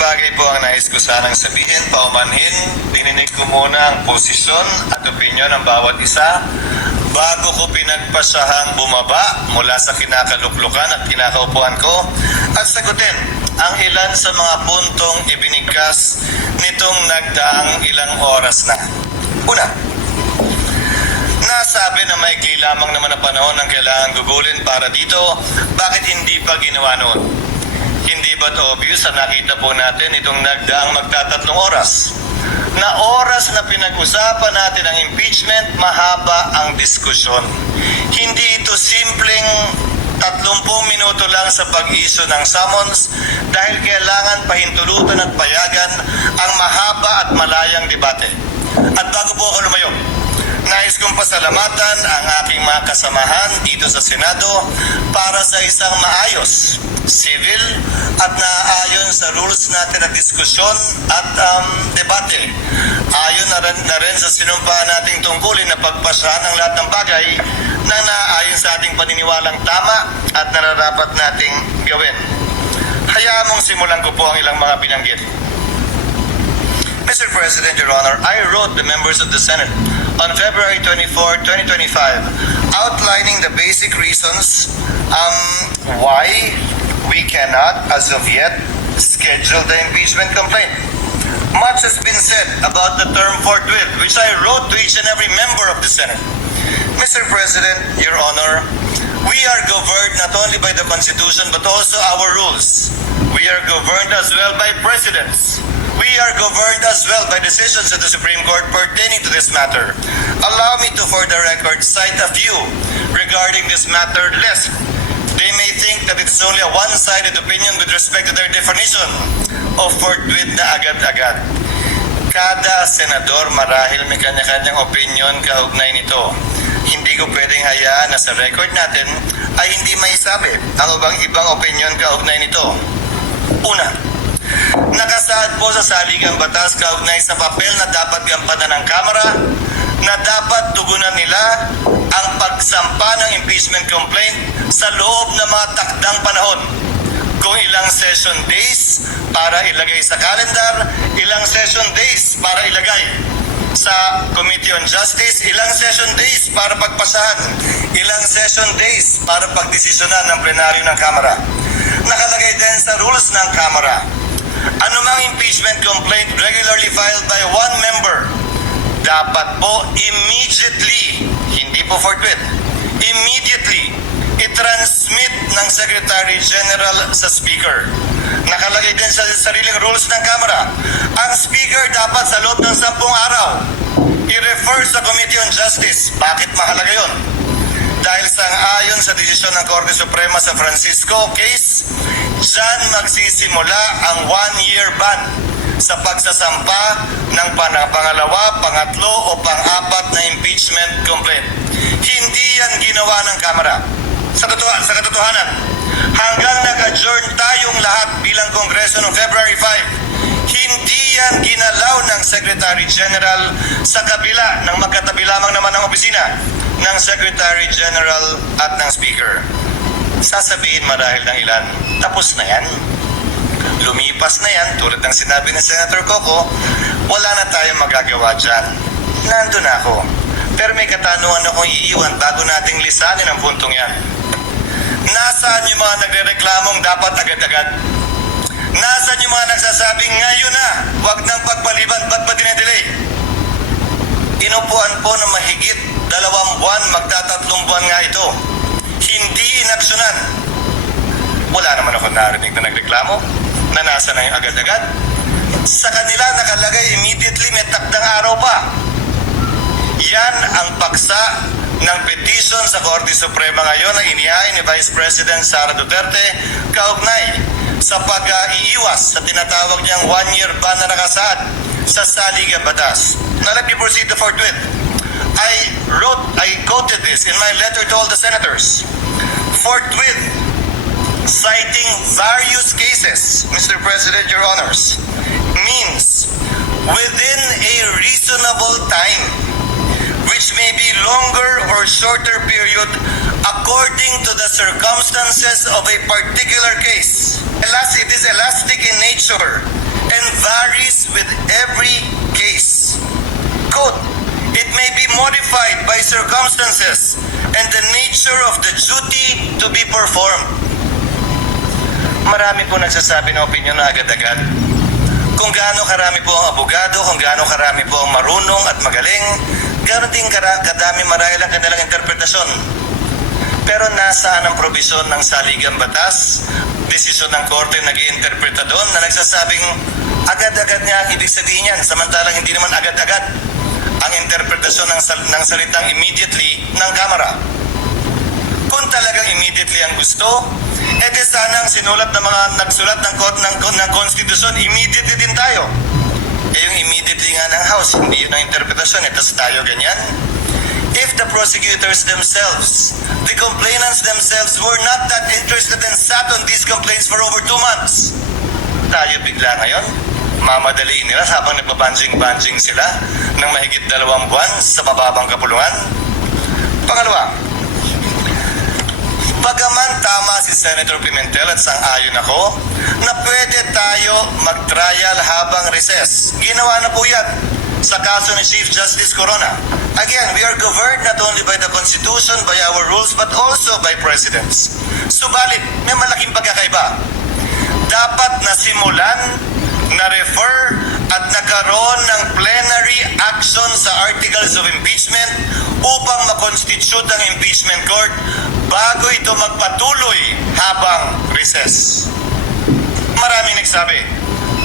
bagay po ang nais ko sanang sabihin, paumanhin. Dininig ko muna ang posisyon at opinyon ng bawat isa bago ko pinagpasahang bumaba mula sa kinakaluklukan at kinakaupuan ko at sagutin ang ilan sa mga puntong ibinigkas nitong nagdaang ilang oras na. Una, nasabi na may lamang naman na panahon ang kailangan gugulin para dito, bakit hindi pa ginawa noon? Hindi ba't obvious na nakita po natin itong nagdaang magtatatlong oras? Na oras na pinag-usapan natin ang impeachment, mahaba ang diskusyon. Hindi ito simpleng 30 minuto lang sa pag-issue ng summons dahil kailangan pahintulutan at payagan ang mahaba at malayang debate. At bago po ako lumayo, nais kong pasalamatan ang aking mga kasamahan dito sa Senado para sa isang maayos, civil at naayon sa rules natin at diskusyon at debate. Ayon na rin sa sinumpaan nating tungkulin na pagpasahan ng lahat ng bagay na naayon sa ating paniniwalang tama at nararapat nating gawin. Hayaan mong simulan ko po ang ilang mga binanggit. Mr. President, Your Honor, I wrote the members of the Senate on February 24, 2025, outlining the basic reasons why we cannot, as of yet, schedule the impeachment complaint. Much has been said about the term forthwith, which I wrote to each and every member of the Senate. Mr. President, Your Honor, we are governed not only by the Constitution but also our rules. We are governed as well by precedents. We are governed as well by decisions of the Supreme Court pertaining to this matter. Allow me to, for the record, cite a few regarding this matter list. They may think that it's only a one-sided opinion with respect to their definition of forthwith na agad-agad. Kada senador marahil may kanya-kanyang opinion kaugnay nito. Hindi ko pwedeng hayaan na sa record natin ay hindi may sabi ang ibang opinion kaugnay nito. Una, nakasaad po sa saligang batas kaugnay sa papel na dapat gampanan ng Kamara na dapat tugunan nila ang pagsampa ng impeachment complaint sa loob ng mga takdang panahon. Kung ilang session days para ilagay sa calendar, ilang session days para ilagay sa Committee on Justice, ilang session days para pagpasahan, ilang session days para pagdesisyonan ng plenaryo ng Kamara. Nakalagay din sa rules ng Kamara, anumang impeachment complaint regularly filed by one member, dapat po immediately, hindi po forthwith, immediately, i-transmit ng Secretary General sa Speaker. Nakalagay din sa sariling rules ng Kamara, ang Speaker dapat sa loob ng 10 araw, i-refer sa Committee on Justice. Bakit mahalaga yun? Dahil ayon sa desisyon ng Korte Suprema sa Francisco case, diyan magsisimula ang 1-year ban sa pagsasampa ng pangalawa, pangatlo o pang-apat na impeachment complaint. Hindi yan ginawa ng Kamara. Sa katotohanan, hanggang nag-adjourn tayong lahat bilang Kongreso noong February 5, hindi yan ginalaw ng Secretary General sa kabila ng magkatabi lamang naman ng opisina ng Secretary General at ng Speaker. Sasabihin marahil ng ilan, tapos na yan. Lumipas na yan, tulad ng sinabi ni Senator Coco, wala na tayong magagawa dyan. Nandun ako. Pero may katanungan akong iiwan bago nating lisanin ang puntong yan. Nasaan yung mga nagre-reklamong dapat agad-agad? Nasaan yung mga nagsasabing ngayon na, wag nang pagpaliban, ba't ba dinedelay? Inupuan po ng mahigit 2 buwan, magtatatlong buwan nga ito. Hindi inaksyonan. Wala naman ako narinig na nagreklamo na nasa na yung agad-agad. Sa kanila nakalagay immediately, may takdang araw pa. Yan ang paksa ng petition sa Korte Suprema ngayon na inihain ni Vice President Sara Duterte kaugnay sa pag-iiwas sa tinatawag niyang 1-year ban na nakasaad sa saligang batas. Now let me proceed to forthwith. I quoted this in my letter to all the senators. Forthwith, citing various cases, Mr. President, Your Honors, means within a reasonable time, which may be longer or shorter period according to the circumstances of a particular case. It is elastic in nature. and varies with every case. Quote, it may be modified by circumstances and the nature of the duty to be performed. Marami po nagsasabi ng opinion na agad-agad. Kung gaano karami po ang abogado, kung gaano karami po ang marunong at magaling, gaano din kadami marahil ang kanilang interpretasyon. Pero nasaan ang probisyon ng saligang batas, desisyon ng korte nag-iinterpreta doon na nagsasabing agad-agad niya ang ibig sabihin yan, samantalang hindi naman agad-agad ang interpretasyon ng salitang immediately ng Kamara. Kung talagang immediately ang gusto, edi sana ang sinulat ng mga nagsulat ng konstitusyon, immediately din tayo. Yung immediately nga ng House, hindi yun ang interpretasyon, tapos tayo ganyan. If the prosecutors themselves, the complainants themselves were not that interested and sat on these complaints for over 2 months, tayo bigla ngayon, mamadaliin nila habang nagbabanjing-banjing sila ng mahigit 2 buwan sa mababang kapulungan. Pangalawa, bagaman tama si Senator Pimentel at sang-ayon ako na pwede tayo mag-trial habang recess. Ginawa na po yan sa kaso ni Chief Justice Corona. Again, we are governed not only by the Constitution, by our rules, but also by precedents. Subalit, may malaking pagkakaiba. Dapat nasimulan, na-refer at nagkaroon ng plenary action sa articles of impeachment upang makonstitute ang impeachment court bago ito magpatuloy habang recess. Maraming nagsabi,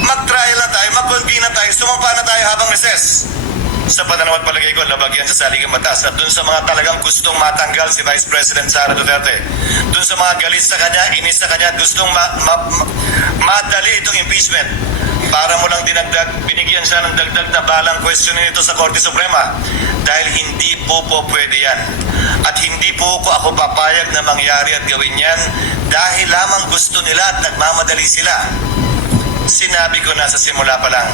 mag-trial na tayo, mag-convene na tayo, sumampa na tayo habang recess. Sa pananaw at palagay ko, labagyan sa saligang batas at dun sa mga talagang gustong matanggal si Vice President Sara Duterte, dun sa mga galis sa kanya, inis sa kanya, gustong madali itong impeachment, para mo lang dinagdag, binigyan siya ng dagdag na balang questionin ito sa Korte Suprema dahil hindi po pwede yan. At hindi po ako papayag na mangyari at gawin yan dahil lamang gusto nila at nagmamadali sila. Sinabi ko na sa simula pa lang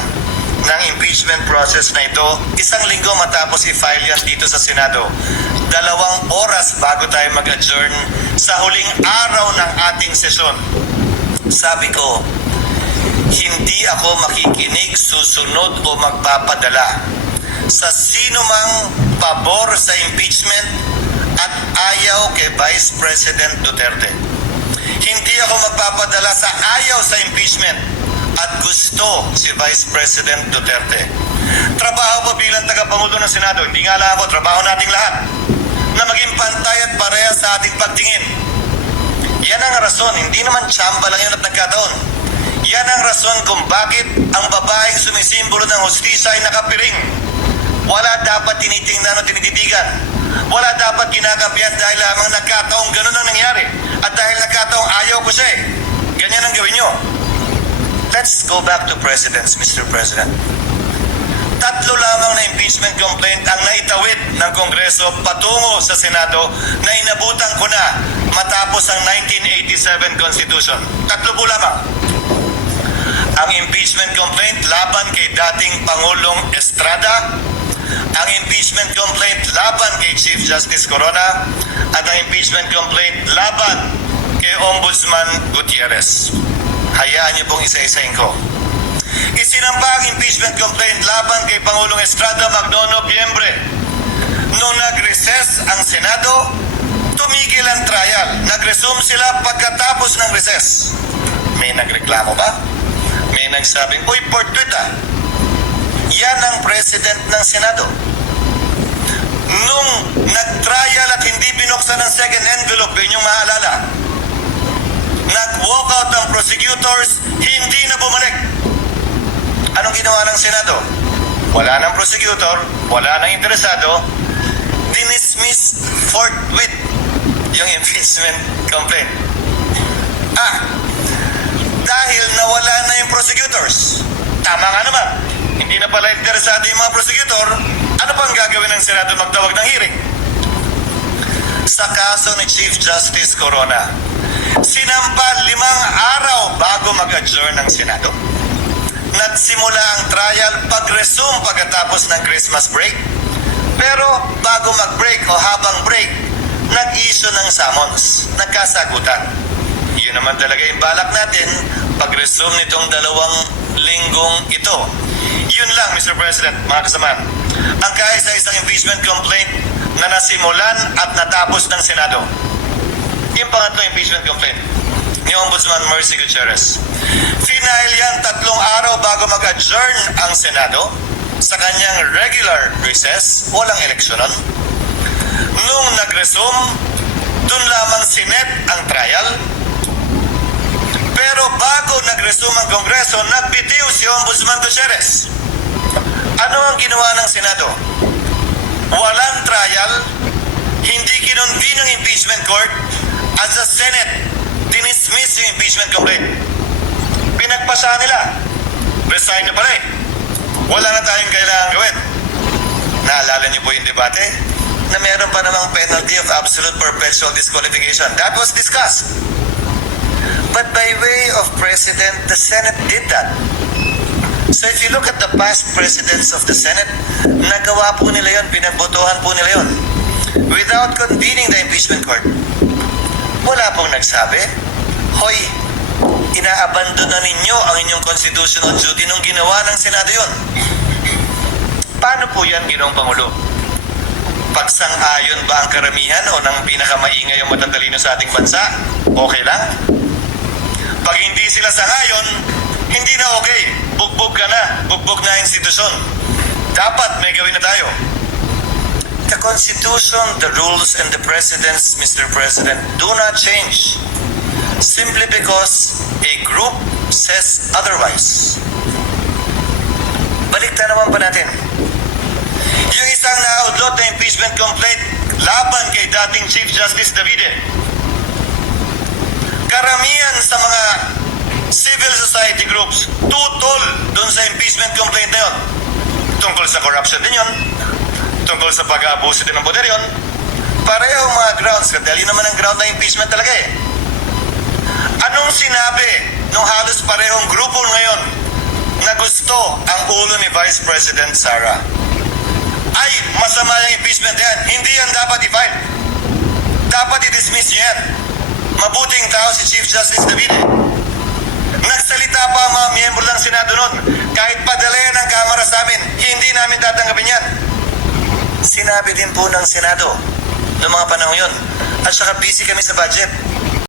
ng impeachment process na ito, 1 linggo matapos i-file yan dito sa Senado, 2 oras bago tayo mag-adjourn sa huling araw ng ating sesyon. Sabi ko, hindi ako makikinig, susunod o magpapadala sa sino mang pabor sa impeachment at ayaw kay Vice President Duterte. Hindi ako magpapadala sa ayaw sa impeachment at gusto si Vice President Duterte. Trabaho ko bilang tagapangulo ng Senado, hindi nga lang ako, trabaho nating lahat, na maging pantay at pareha sa ating pagtingin. Yan ang rason, hindi naman tsamba lang yun at nagkataon. Yan ang rason kung bakit ang babaeng sumisimbolo ng hustisya ay nakapiring. Wala dapat tinitingnan o tinititigan. Wala dapat kinakampihan dahil lamang nagkataong ganun ang nangyari. At dahil nagkataong ayaw ko siya ganyan ang gawin nyo. Let's go back to precedents, Mr. President. 3 lamang na impeachment complaint ang naitawid ng Kongreso patungo sa Senado na inabutan ko na matapos ang 1987 Constitution. 3 po lamang. Ang impeachment complaint laban kay dating Pangulong Estrada, ang impeachment complaint laban kay Chief Justice Corona, at ang impeachment complaint laban kay Ombudsman Gutierrez. Hayaan niyo pong isa-isahin ko. Isinampa ang impeachment complaint laban kay Pangulong Estrada Magno Nobyembre. Noong nag-recess ang Senado, tumigil ang trial. Nag-resume sila pagkatapos ng recess. May nagreklamo ba? May nagsabing, uy, portwita. Yan ang president ng Senado. Nung nag-trial at hindi binuksan ng second envelope, yun yung maalala, nag-walk out ang prosecutors, hindi na bumalik. Anong ginawa ng Senado? Wala ng prosecutor, wala ng interesado, dinismiss forthwith yung impeachment complaint. Dahil nawala na yung prosecutors. Tama nga naman. Hindi na pala interesado yung mga prosecutor. Ano pang gagawin ng Senado magtawag ng hearing? Sa kaso ni Chief Justice Corona, sinampa 5 araw bago mag-adjourn ng Senado. Nagsimula ang trial pag-resume pagkatapos ng Christmas break. Pero bago mag-break o habang break, nag-issue ng summons. Nagkasagutan. Yun naman talaga yung balak natin pag-resume nitong 2 linggo kung ito. Yun lang, Mr. President, mga kasamahan. Ang kaisa-isang impeachment complaint na nasimulan at natapos ng Senado. Yung pangatlo impeachment complaint ni Ombudsman Mercy Gutierrez. Final yan 3 araw bago mag-adjourn ang Senado sa kanyang regular recess, walang eleksyonon. Nung nag-resume, dun lamang sinet ang trial. Pero bago nag-resume ang Kongreso, nagbitiw si Ombudsman Gutierrez. Ano ang ginawa ng Senado? Walang trial, hindi kinonvene ang impeachment court, at sa Senate, dinismiss yung impeachment complaint. Pinagpasa nila. Resign na pala eh. Wala na tayong kailangan gawin. Naalala niyo po yung debate? Na meron pa namang penalty of absolute perpetual disqualification. That was discussed. But by way of precedent, the Senate did that. So if you look at the past presidents of the Senate, nagawa po nila yun, pinagbotohan po nila yun. Without convening the impeachment court. Wala pong nagsabi, hoy, inaabandon na ninyo ang inyong constitutional duty nung ginawa ng Senado yun. Paano po yan, Ginoong Pangulo? Pagsang-ayon ba ang karamihan o ng pinakamaingay ang matatalino sa ating bansa? Okay lang? Pag hindi sila sangayon, hindi na okay. Bugbog ka na. Bugbog na institusyon. Dapat may gawin na tayo. The Constitution, the rules, and the precedents, Mr. President, do not change simply because a group says otherwise. Balikta naman pa natin. Yung isang na-outlawed na impeachment complaint laban kay dating Chief Justice Davide. Karamihan sa mga civil society groups tutol dun sa impeachment complaint na yun. Tungkol sa corruption din yun. Tungkol sa pag-aabuso din ng poder yun. Parehong mga grounds. Dahil yun naman ang ground na impeachment talaga eh. Anong sinabi nung halos parehong grupo ngayon na gusto ang ulo ni Vice President Sara? Ay, masama yung impeachment yan. Hindi yan dapat i-file. Dapat i-dismiss yan. Mabuting tao si Chief Justice Davide. Nagsalita pa ang mga miyembro ng Senado nun. Kahit padalayan ng Kamara sa amin, hindi namin tatanggapin yan. Sinabi din po ng Senado noong mga panahon yun. At saka busy kami sa budget.